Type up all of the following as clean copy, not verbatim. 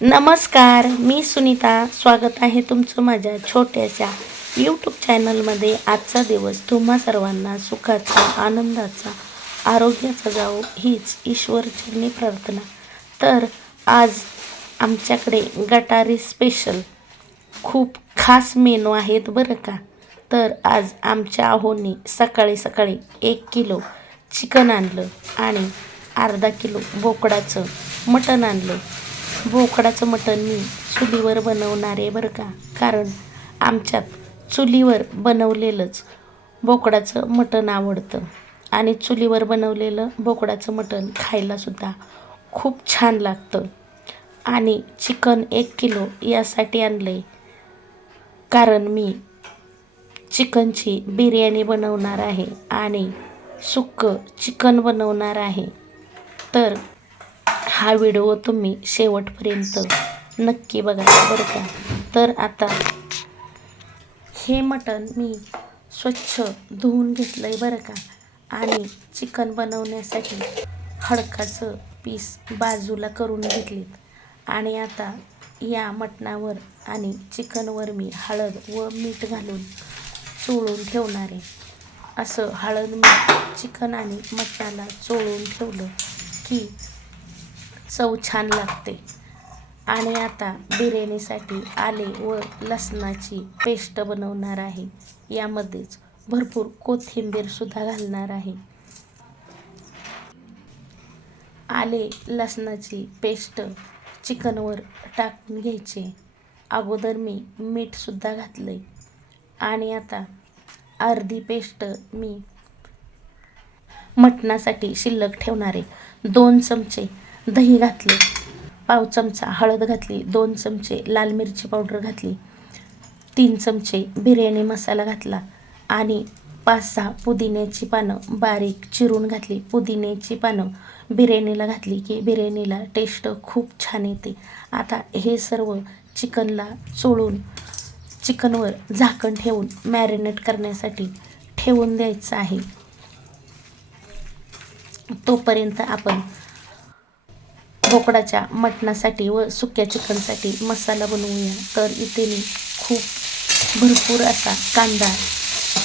नमस्कार, मी सुनीता. स्वागत आहे तुमचं माझ्या छोट्याशा यूट्यूब चॅनलमध्ये. आजचा दिवस तुम्हा सर्वांना सुखाचा, आनंदाचा, आरोग्याचा जावो हीच ईश्वरचरणी प्रार्थना. तर आज आमच्याकडे गटारी स्पेशल खूप खास मेनू आहेत बरं का. तर आज आमच्या आहोंनी सकाळी सकाळी 1 किलो चिकन आणलं आणि अर्धा किलो बोकडाचं मटण आणलं. बोकडाचं मटण मी चुलीवर बनवणार आहे बरं का, कारण आमच्यात चुलीवर बनवलेलंच बोकडाचं मटण आवडतं आणि चुलीवर बनवलेलं बोकडाचं मटण खायलासुद्धा खूप छान लागतं. आणि चिकन 1 किलो यासाठी आणलं आहे कारण मी चिकनची बिर्याणी बनवणार आहे आणि सुक्कं चिकन बनवणार आहे. तर हा व्हिडिओ तुम्ही शेवटपर्यंत नक्की बघा बरं का. तर आता हे मटण मी स्वच्छ धुवून घेतलं आहे बरं का आणि चिकन बनवण्यासाठी हडकाचं पीस बाजूला करून घेतलीत. आणि आता या मटणावर आणि चिकनवर मी हळद व मीठ घालून चोळून ठेवणार आहे. असं हळद मीठ चिकन आणि मटणाला चोळून ठेवलं की चव छान लागते. आणि आता बिर्याणीसाठी आले व लसणाची पेस्ट बनवणार आहे. यामध्येच भरपूर कोथिंबीरसुद्धा घालणार आहे. आले लसणाची पेस्ट चिकनवर टाकून घ्यायचे. अगोदर मी मीठसुद्धा घातलं आहे आणि आता अर्धी पेस्ट मी मटणासाठी शिल्लक ठेवणार आहे. 2 चमचे दही घातले, पाव चमचा हळद घातली, 2 चमचे लाल मिरची पावडर घातली, 3 चमचे बिर्याणी मसाला घातला आणि 5-6 पुदिन्याची पानं बारीक चिरून घातली. पुदिन्याची पानं बिर्याणीला घातली की बिर्याणीला टेस्ट खूप छान येते. आता हे सर्व चिकनला चोळून चिकनवर झाकण ठेवून मॅरिनेट करण्यासाठी ठेवून द्यायचं आहे. तोपर्यंत आपण बोकडाच्या मटणासाठी व सुक्या चिकनसाठी मसाला बनवूया. तर इथे मी खूप भरपूर असा कांदा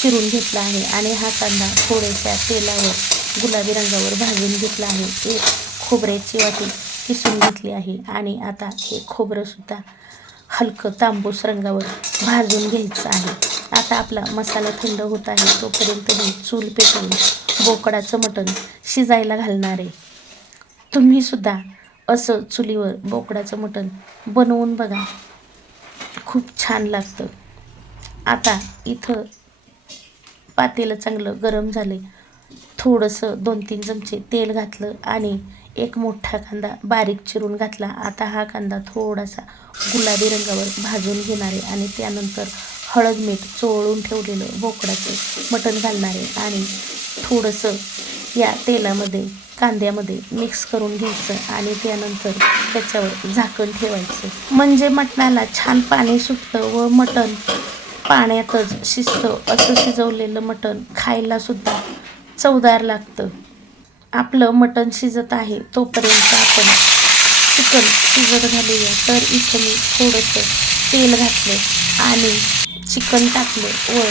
चिरून घेतला आहे आणि हा कांदा थोड्याशा तेलावर गुलाबी रंगावर भाजून घेतला आहे. 1 खोबऱ्याची वाटी किसून घेतली आहे आणि आता हे खोबरंसुद्धा हलकं तांबूस रंगावर भाजून घ्यायचं आहे. आता आपला मसाला थंड होत आहे तोपर्यंत मी चूल पेटवून बोकडाचं मटण शिजायला घालणार आहे. तुम्हीसुद्धा असं चुलीवर बोकडाचं मटण बनवून बघा, खूप छान लागतं. आता इथं पातेलं चांगलं गरम झाले, थोडंसं 2-3 चमचे तेल घातलं आणि 1 मोठा कांदा बारीक चिरून घातला. आता हा कांदा थोडासा गुलाबी रंगावर भाजून घेणार आहे आणि त्यानंतर हळद मीठ चोळून ठेवलेलं बोकडाचं मटण घालणार आहे आणि थोडंसं या तेलामध्ये कांद्यामध्ये मिक्स करून घ्यायचं आणि त्यानंतर त्याच्यावर झाकण ठेवायचं. म्हणजे मटणाला छान पाणी सुटतं व मटण पाण्यातच शिजतं. असं शिजवलेलं मटण खायलासुद्धा चवदार लागतं. आपलं मटण शिजत आहे तोपर्यंत आपण चिकन शिजत घालूया. तर इथं मी थोडंसं तेल घातलं आणि चिकन टाकलं व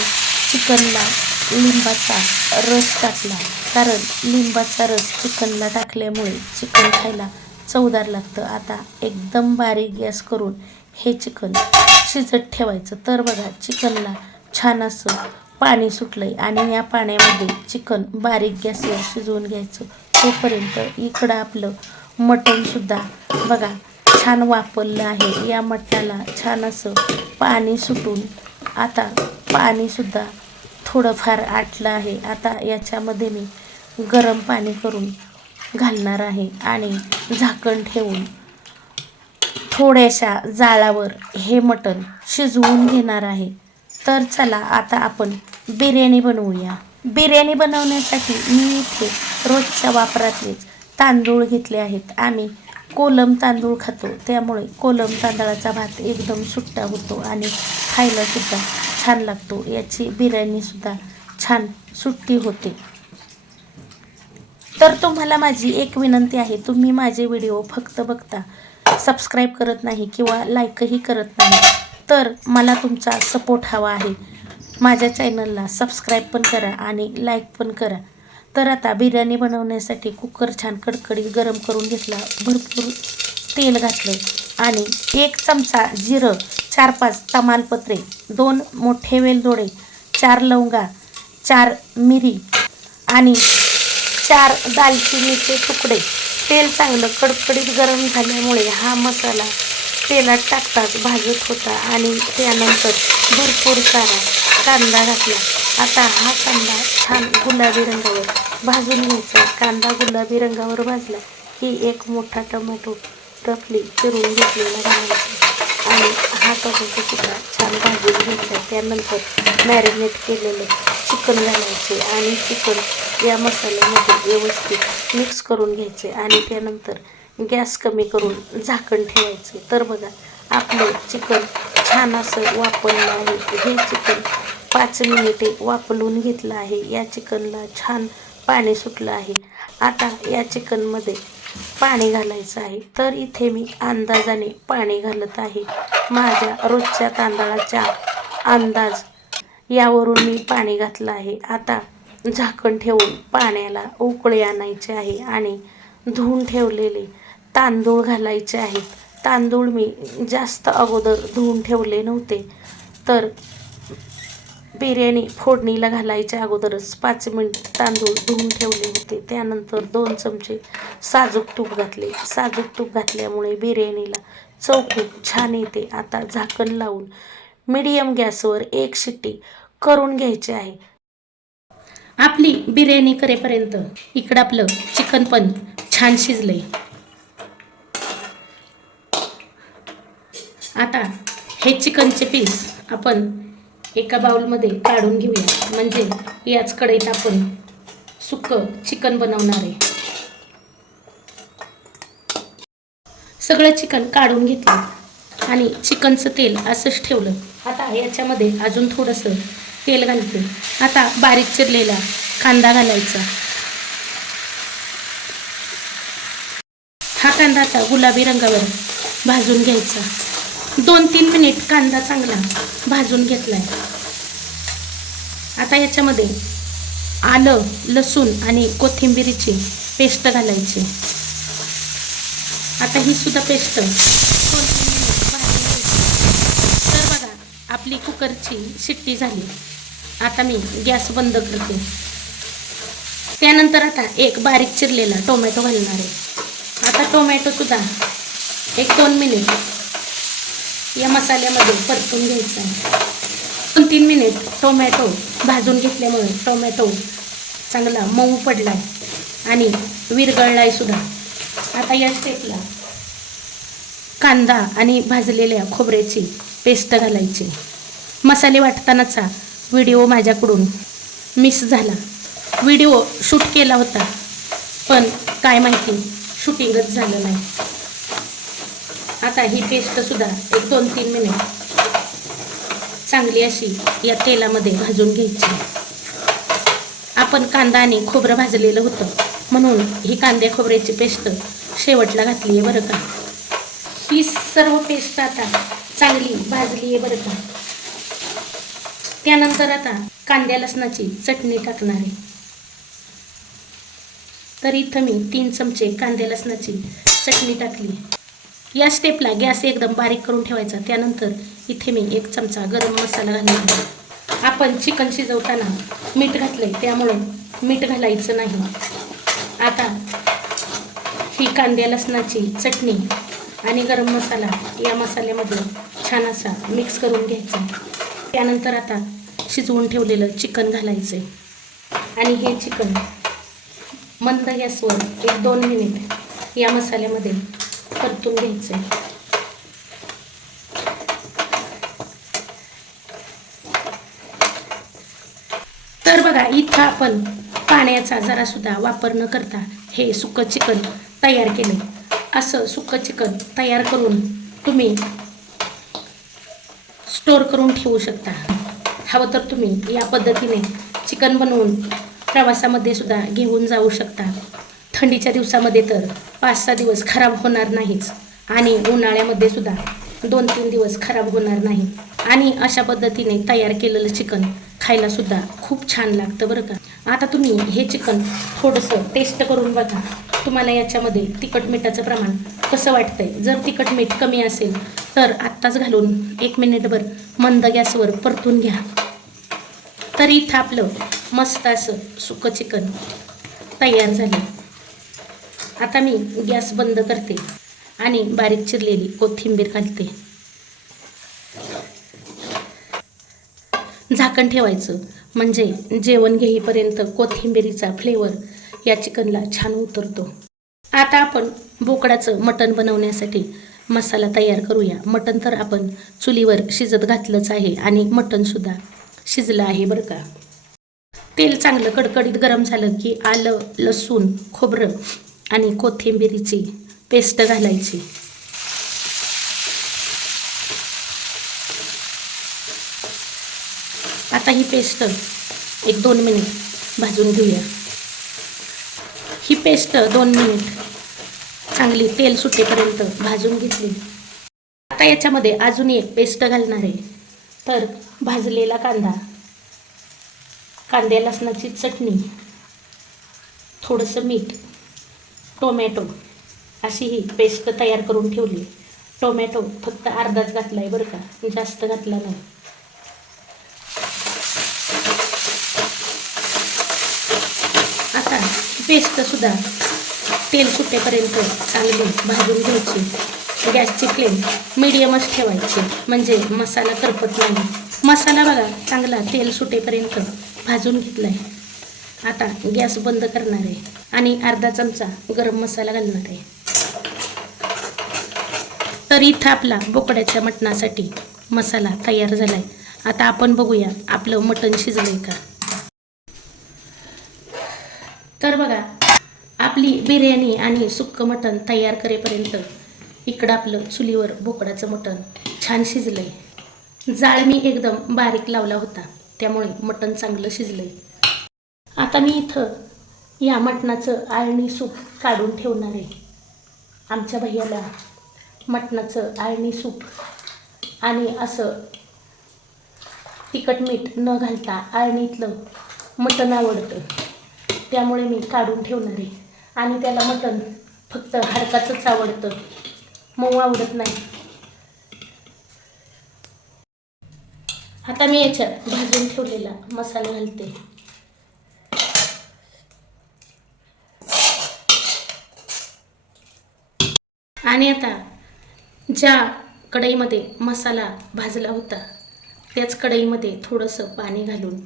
चिकनला लिंबाचा रस टाकला, कारण लिंबाचा रस चिकनला टाकल्यामुळे चिकन खायला चवदार लागतं. आता एकदम बारीक गॅस करून हे चिकन शिजत ठेवायचं. तर बघा चिकनला छान असं पाणी सुटलं आहे आणि या पाण्यामध्ये चिकन बारीक गॅसवर शिजवून घ्यायचं. तोपर्यंत इकडं आपलं मटणसुद्धा बघा छान वाफवलं आहे. या मटणाला छान असं पाणी सुटून आता पाणीसुद्धा थोडंफार आटलं आहे. आता याच्यामध्ये मी गरम पाणी करून घालणार आहे आणि झाकण ठेवून थोड्याशा जाळावर हे मटण शिजवून घेणार आहे. तर चला आता आपण बिर्याणी बनवूया. बिर्याणी बनवण्यासाठी मी इथे रोजच्या वापरातलेच तांदूळ घेतले आहेत. आम्ही कोलम तांदूळ खातो, त्यामुळे कोलम तांदळाचा भात एकदम सुट्टा होतो आणि खायलासुद्धा छान लागतो. याची बिर्याणीसुद्धा छान सुट्टी होते. तर तुम्हाला माझी एक विनंती आहे, तुम्ही माझे व्हिडिओ फक्त बघता, सबस्क्राईब करत नाही किंवा लाईकही करत नाही, तर मला तुमचा सपोर्ट हवा आहे. माझ्या चॅनलला सबस्क्राईब पण करा आणि लाईक पण करा. तर आता बिर्याणी बनवण्यासाठी कुकर छान कडकडीत गरम करून घेतला, भरपूर तेल घातलं आणि 1 चमचा जिरं, 4-5 तमालपत्रे, 2 मोठे वेलदोडे, 4 लवंगा, 4 मिरी आणि 4 दालचिनीचे तुकडे. तेल चांगलं कडकडीत गरम झाल्यामुळे हा मसाला तेलात टाकताच भाजत होता आणि त्यानंतर भरपूर सारा कांदा घातला. आता हा कांदा छान गुलाबी रंगावर भाजून घ्यायचा. कांदा गुलाबी रंगावर भाजला की 1 मोठा टोमॅटो रफली चिरून घेतलेला घालायचा आणि हा टोमॅटो सुद्धा छान भाजून घ्यायचा. त्यानंतर मॅरिनेट केलेलं चिकन घालायचे आणि चिकन या मसाल्यामध्ये व्यवस्थित मिक्स करून घ्यायचे आणि त्यानंतर गॅस कमी करून झाकण ठेवायचे. तर बघा, आपलं चिकन छान असं वाफवलं आहे. हे चिकन 5 मिनिटे वाफवून घेतलं आहे. या चिकनला छान पाणी सुटलं आहे. आता या चिकनमध्ये पाणी घालायचं आहे. तर इथे मी अंदाजाने पाणी घालत आहे. माझ्या रोजच्या तांदळाच्या अंदाज यावरून मी पाणी घातलं आहे. आता झाकण ठेवून पाण्याला उकळी आणायची आहे आणि धुवून ठेवलेले तांदूळ घालायचे आहेत. तांदूळ मी जास्त अगोदर धुवून ठेवले नव्हते, तर बिर्याणी फोडणीला घालायच्या अगोदरच 5 मिनिट तांदूळ धुवून ठेवले होते. त्यानंतर 2 चमचे साजूक तूप घातले. साजूक तूप घातल्यामुळे बिर्याणीला चव खूप छान येते. आता झाकण लावून मीडियम गॅसवर 1 शिट्टी करून घ्यायची आहे. आपली बिर्याणी करेपर्यंत इकडं आपलं चिकन पण छान शिजलंय. आता हे चिकनचे पीस आपण एका बाउलमध्ये काढून घेऊया, म्हणजे याच कढईत आपण सुक्कं चिकन बनवणार आहे. सगळं चिकन काढून घेतलं आणि चिकनचं तेल असंच ठेवलं. आता याच्यामध्ये अजून थोडंसं तेल घालते. आता बारीक चिरलेला कांदा घालायचा. हा कांदा आता गुलाबी रंगावर भाजून घ्यायचा. 2-3 मिनिट कांदा चांगला भाजून घेतलाय. आता याच्यामध्ये आलं, लसूण आणि कोथिंबीरीची पेस्ट घालायची. आता ही सुद्धा पेस्ट 2-3 मिनिट भाजून घ्यायची. तर बघा, आपली कुकरची शिट्टी झाली. आता मी गॅस बंद करते. त्यानंतर आता एक बारीक चिरलेला टोमॅटो घालणार आहे. आता टोमॅटो सुद्धा 1-2 मिनिट या मसाल्यामध्ये परतून घ्यायचा आहे. 2-3 मिनिट टोमॅटो भाजून घेतल्यामुळे टोमॅटो चांगला मऊ पडला आहे आणि विरघळला आहे सुद्धा. आता या स्टेपला कांदा आणि भाजलेल्या खोबऱ्याची पेस्ट घालायची. मसाले वाटतानाचा व्हिडिओ माझ्याकडून मिस झाला. व्हिडिओ शूट केला होता, पण काय माहिती शूटिंगच झालं नाही. आता ही पेस्टसुद्धा 1-2-3 मिनिट चांगली अशी या तेलामध्ये भाजून घ्यायची. आपण कांदा आणि खोबरं भाजलेलं होतं, म्हणून ही कांद्या खोबऱ्याची पेस्ट शेवटला घातली आहे बरं का. ही सर्व पेस्ट आता चांगली भाजली आहे बरं का. त्यानंतर आता कांद्या लसणाची चटणी टाकणार आहे. तर इथं मी 3 चमचे कांद्या लसणाची चटणी टाकली. या स्टेपला गॅस एकदम बारीक करून ठेवायचा. त्यानंतर इथे मी 1 चमचा गरम मसाला घालणार. आपण चिकन शिजवताना मीठ घातलंय, त्यामुळे मीठ घालायचं नाही. आता ही कांद्या लसणाची चटणी आणि गरम मसाला या मसाल्यामध्ये छान असा मिक्स करून घ्यायचा. त्यानंतर आता शिजवून ठेवलेलं चिकन घालायचं आणि हे चिकन मंद गॅसवर 1-2 मिनिट या मसाल्यामध्ये परतून घ्यायचं. तर बघा, इथं आपण पाण्याचा जरासुद्धा वापर न करता हे सुक्कं चिकन तयार केलं. असं सुक्कं चिकन तयार करून तुम्ही स्टोर करून ठेवू शकता. हवं तर तुम्ही या पद्धतीने चिकन बनवून प्रवासामध्ये सुद्धा घेऊन जाऊ शकता. थंडीच्या दिवसामध्ये तर 5-6 दिवस खराब होणार नाहीच. आणि उन्हाळ्यामध्ये सुद्धा 2-3 दिवस खराब होणार नाही. आणि अशा पद्धतीने तयार केलेलं चिकन खायला सुद्धा खूप छान लागतं बरं का. आता तुम्ही हे चिकन थोडंसं टेस्ट करून बघा. तुम्हाला याच्यामध्ये तिखट मिठाचं प्रमाण कसं वाटतंय. जर तिखट मीठ कमी असेल तर आत्ताच घालून 1 मिनिटभर मंद गॅसवर परतून घ्या. तर इथं आपलं मस्त असं सुकं चिकन तयार झालं. आता मी गॅस बंद करते आणि बारीक चिरलेली कोथिंबीर घालते. झाकण ठेवायचं म्हणजे जेवण घेईपर्यंत कोथिंबीरीचा फ्लेवर या चिकनला छान उतरतो. आता आपण बोकडाचं मटण बनवण्यासाठी मसाला तयार करूया. मटण तर आपण चुलीवर शिजत घातलंच आहे आणि मटणसुद्धा शिजलं आहे बरं का. तेल चांगलं कडकडीत गरम झालं की आलं, लसूण, खोबरं आणि कोथिंबीरीची पेस्ट घालायची. आता ही पेस्ट 1-2 मिनिट भाजून घेऊया. ही पेस्ट 2 मिनिट चांगली तेल सुटेपर्यंत भाजून घेतली. आता याच्यामध्ये अजून एक पेस्ट घालणार आहे. तर भाजलेला कांदा, कांद्या लसणाची चटणी, थोडंसं मीठ, टोमॅटो अशी ही पेस्ट तयार करून ठेवली. टोमॅटो फक्त अर्धाच घातला आहे बरं का, जास्त घातला नाही. आता पेस्टसुद्धा तेल सुटेपर्यंत चांगली भाजून घ्यायची. गॅसची फ्लेम मीडियमच ठेवायची म्हणजे मसाला करपत नाही. मसाला बघा चांगला तेल सुटेपर्यंत भाजून घेतला आहे. आता गॅस बंद करणार आहे आणि अर्धा चमचा गरम मसाला घालणार आहे. तर इथं आपला बोकड्याच्या मटणासाठी मसाला तयार झाला आहे. आता आपण बघूया आपलं मटण शिजलंय का. तर बघा आपली बिर्याणी आणि सुक्कं मटण तयार करेपर्यंत इकडं आपलं चुलीवर बोकडाचं मटण छान शिजलंय. जाळ मी एकदम बारीक लावला होता त्यामुळे मटण चांगलं शिजलंय. आता मी इथं या मटणाचं आळणी सूप काढून ठेवणार आहे. आमच्या भैयाला मटणाचं आळणी सूप आणि असं तिखट मीठ न घालता आळणीतलं मटण आवडतं त्यामुळे मी काढून ठेवणार आहे. आणि त्याला मटण फक्त हाडकाचंच आवडतं, मऊ आवडत नाही. आता मी याच्यात भाजून ठेवलेला मसाला घालते. आणि आता ज्या कढईमध्ये मसाला भाजला होता त्याच कढईमध्ये थोडंसं पाणी घालून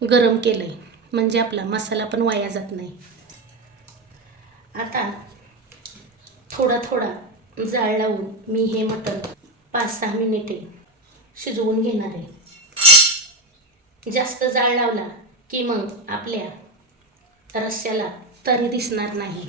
गरम केलं आहे म्हणजे आपला मसाला पण वाया जात नाही. आता थोडा जाळ लावून मी हे मटण 5-6 मिनिटे शिजवून घेणार आहे. जास्त जाळ लावला की मग आपल्या रस्स्याला तरी दिसणार नाही.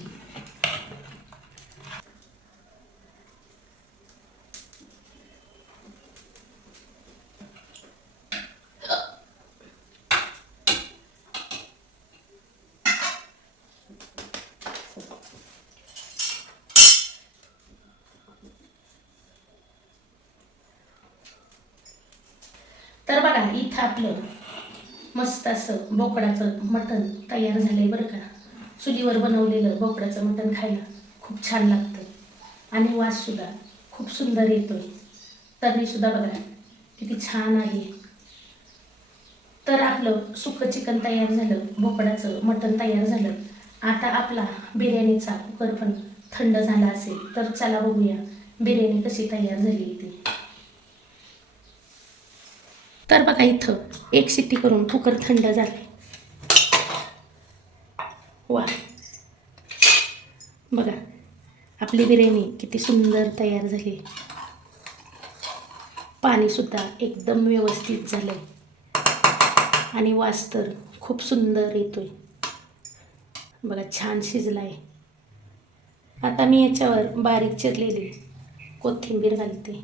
तर बघा इथं आपलं मस्त असं बोकडाचं मटण तयार झालंय बरं का. चुलीवर बनवलेलं बोकडाचं मटण खायला खूप छान लागतं आणि वाससुद्धा खूप सुंदर येतोय. तर्रीसुद्धा बघा किती छान आहे. तर आपलं सुक्कं चिकन तयार झालं, बोकडाचं मटण तयार झालं. आता आपला बिर्याणीचा कुकर पण थंड झाला असेल तर चला बघूया बिर्याणी कशी तयार झाली ती. तर बघा इथं 1 शिट्टी करून कुकर थंड झाले. वा बघा आपली बिर्याणी किती सुंदर तयार झाली. पाणीसुद्धा एकदम व्यवस्थित झालं आणि वास तर खूप सुंदर येतोय बघा, छान शिजला आहे. आता मी याच्यावर बारीक चिरलेली कोथिंबीर घालते.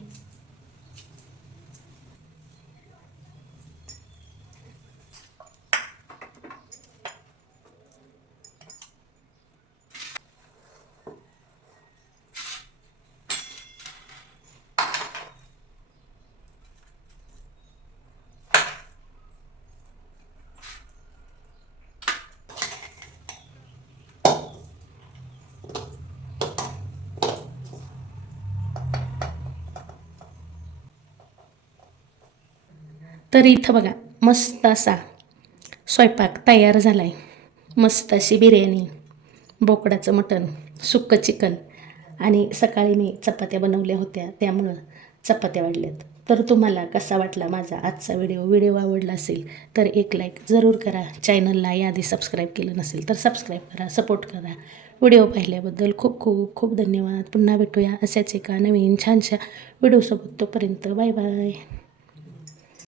तर इथं बघा मस्त असा स्वयंपाक तयार झाला आहे. मस्त अशी बिर्याणी, बोकडाचं मटण, सुक्कं चिकन आणि सकाळी मी चपात्या बनवल्या होत्या त्यामुळं चपात्या वाढल्यात. तर तुम्हाला कसा वाटला माझा आजचा व्हिडिओ आवडला असेल तर एक लाईक जरूर करा. चॅनलला याआधी सबस्क्राईब केलं नसेल तर सबस्क्राईब करा, सपोर्ट करा. व्हिडिओ पाहिल्याबद्दल खूप खूप खूप धन्यवाद. पुन्हा भेटूया अशाच एका नवीन छानशा व्हिडिओसोबत. तोपर्यंत बाय बाय.